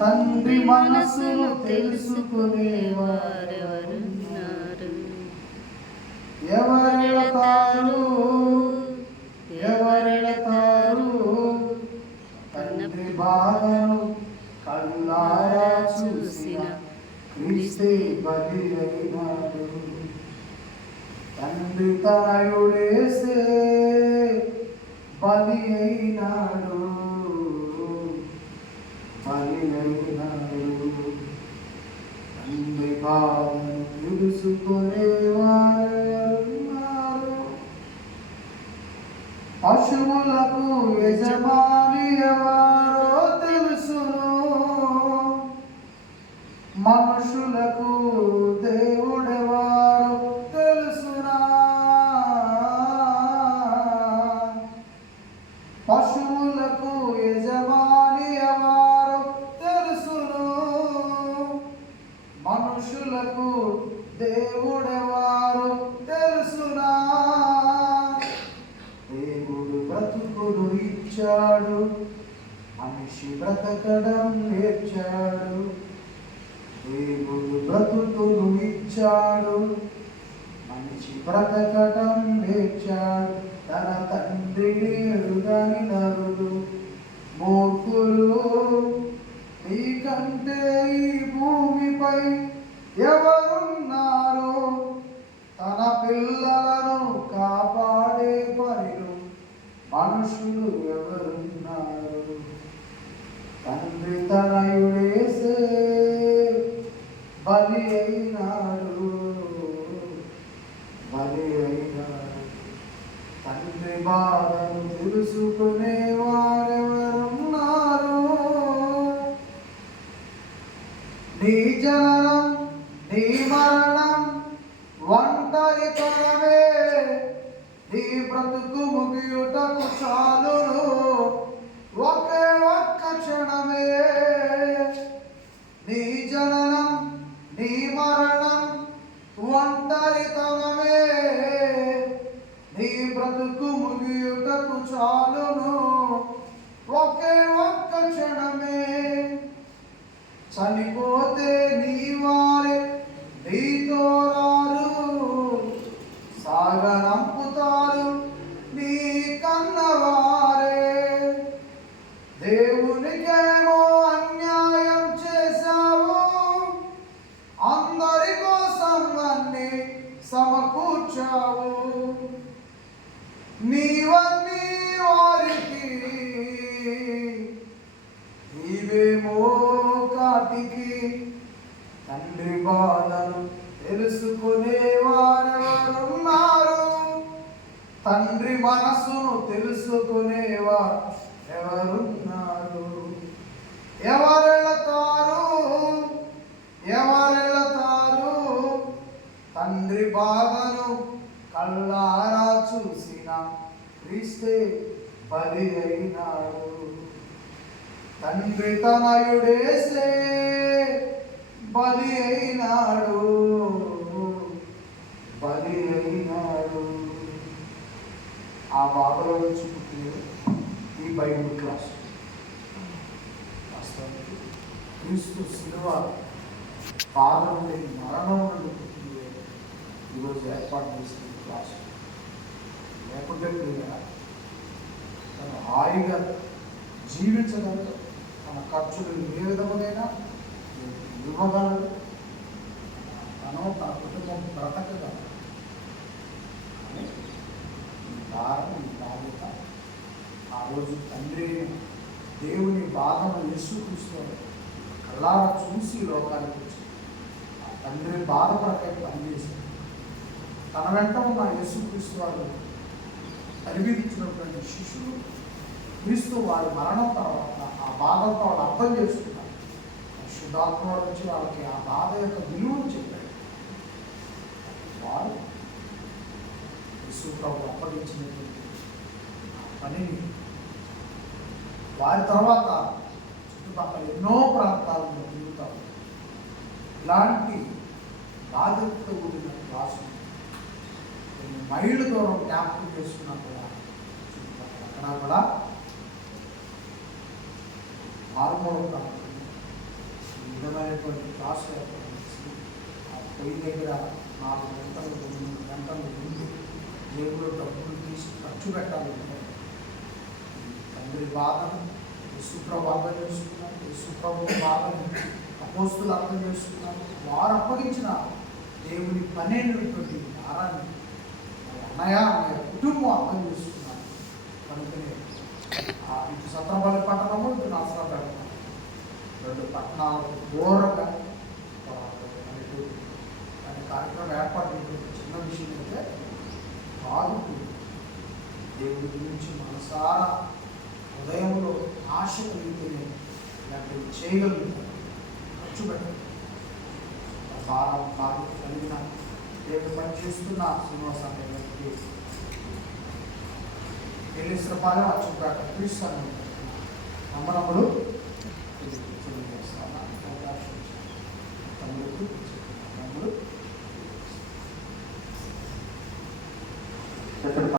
తండ్రి మనసును తెలుసుకునే వారెవరున్నారు? ఎవరెళతారు ఎవరెళతారు? తండ్రి బాధను కళ్ళారా చూసిన క్రీస్తే బలి అయినాడు. తండ్రి తనయుడేసే బలి అయినాడు, బలి అయినాడు. తండ్రి బాధను తెలుసుకునే వారెవరున్నారు? పశువులకు యజమాని ఎవరో తెలుసును, మనుషులకు దేవుడెవరో తెలుసునా? పశువులకు యజమాని ఎవరో తెలుసును, మనుషులకు దేవుడెవరో తెలుసునా? దేవుడు బ్రతుకును ఇచ్చాడు, మనిషి బ్రతకడం నేర్చాడు. దేవుడు బ్రతుకును ఇచ్చాడు, మనిషి బ్రతకడం నేర్చాడు. తన తండ్రిని ఎరుగని నరులు మూర్ఖులు, నీకంటే ఈ భూమిపై ఎవరున్నారు? తన పిల్లలను కాపాడే పనిలో మనుషులు ఎవరున్నారు? తండ్రి తనయుడేసే బలి అయినాడు, బలి అయినాడు. తండ్రి బాధను తెలుసుకునే వారెవరున్నారు? నీ జననం నీ మరణం ఒంటరితనమే, నీ బ్రతుకు ముగియుటకు చాలును ఒకే ఒక్క క్షణమే. నీ జననం నీ మరణం ఒంటరితనమే, నీ బ్రతుకు ముగియుటకు చాలును ఒకే ఒక్క క్షణమే. చనిపోతే నీ వారే నీతో రారు, సాగనంపుతారు నీ కన్నవారే. దేవునికేమో అన్యాయం చేశావు, అందరి కోసం అన్ని సమకూర్చావు. నీవన్నీ వారికి, నీవేమో కాటికి. తండ్రి బాధను తెలుసుకునే వారెవరున్నారు? తండ్రి మనసును తెలుసుకునేవారు ఎవరున్నారు? ఎవరెళతారు ఎవరెళతారు? తండ్రి బాధను కళ్ళారా చూసిన క్రీస్తే బలి అయినాడు. తండ్రి తనయుడేసే బలి అయినాడు, బలి అయినాడు. ఆ బాధలో నుంచి పుట్టినది ఈ బైబిల్ క్లాస్. వాస్తవానికి క్రీస్తు శిలువ బాధ నుండి మరణం నుండి పుట్టింది ఈరోజు ఏర్పాటు చేసిన క్లాస్. లేకపోతే తను హాయిగా జీవించగలరు, తన ఖర్చులు ఏ విధములైనా ఇవ్వగలరు, తను తన కుటుంబం బ్రతకగలరు. అని ఈ బాధ్యత ఆ రోజు తండ్రి దేవుని బాధను యేసుక్రీస్తు కళ్ళారా చూసి లోకానికి వచ్చి ఆ తండ్రి బాధ ప్రకారం పనిచేసి తన వెంట ఉన్న యేసుక్రీస్తు వారు పరిమితించినటువంటి శిష్యులు క్రీస్తు వారి మరణం తర్వాత ఆ బాధతో వాళ్ళు అర్థం చేసుకున్నారు. శుద్ధాత్మ వచ్చి వాళ్ళకి ఆ బాధ యొక్క విలువను చెప్పాడు. వారు యేసు ప్రభు అప్పగించినటువంటి పనిని వారి తర్వాత చుట్టుపక్కల ఎన్నో ప్రాంతాలను తిరుగుతారు. ఇలాంటి బాధ్యతతో కూడిన క్లాసు కొన్ని మైళ్ళ దూరం జ్ఞాపకం చేసుకున్నా కూడా చుట్టుపక్కల అక్కడ కూడా మారుమూల ప్రాంతం సరైనటువంటి క్లాసులు ఏర్పాటు చేసి ఆ పొయ్యి దగ్గర 4 గంటలు 8 గంటలు ఉండి జేబులో డబ్బులు తీసి ఖర్చు పెట్టాలంటే తండ్రి బాధను యేసుప్రభు అర్థం చేసుకున్నాను, యేసుప్రభు బాధను అపోస్తులు అర్థం చేసుకున్నాను. వారు అప్పగించిన దేవుని పనేటువంటి భారాన్ని అన్నయ్య కుటుంబం అర్థం చేసుకున్నాను. కనుకనే ఇటు సత్రపల్లి పట్టణము, ఇటు నర్సరావుపేట 2 పట్టణాలకు దూరంగా దాని కార్యక్రమం ఏర్పాటు చేయడం చిన్న విషయం అయితే కాదు. దేవుడి గురించి మనసారా హృదయంలో ఆశ కలిగితేనే ఇలాంటివి చేయగలుగుతారు. ఖర్చు పెట్టండి. భారం బాధ్యత కలిగిన దేవుడు పనిచేస్తున్న శ్రీనివాసాన్ని గారికి ఏలేశ్వరపాలెం అచ్చుపేట క్రీస్తాను నమ్మనములు తెలియజేస్తాను. అవకాశం తమ్ముడు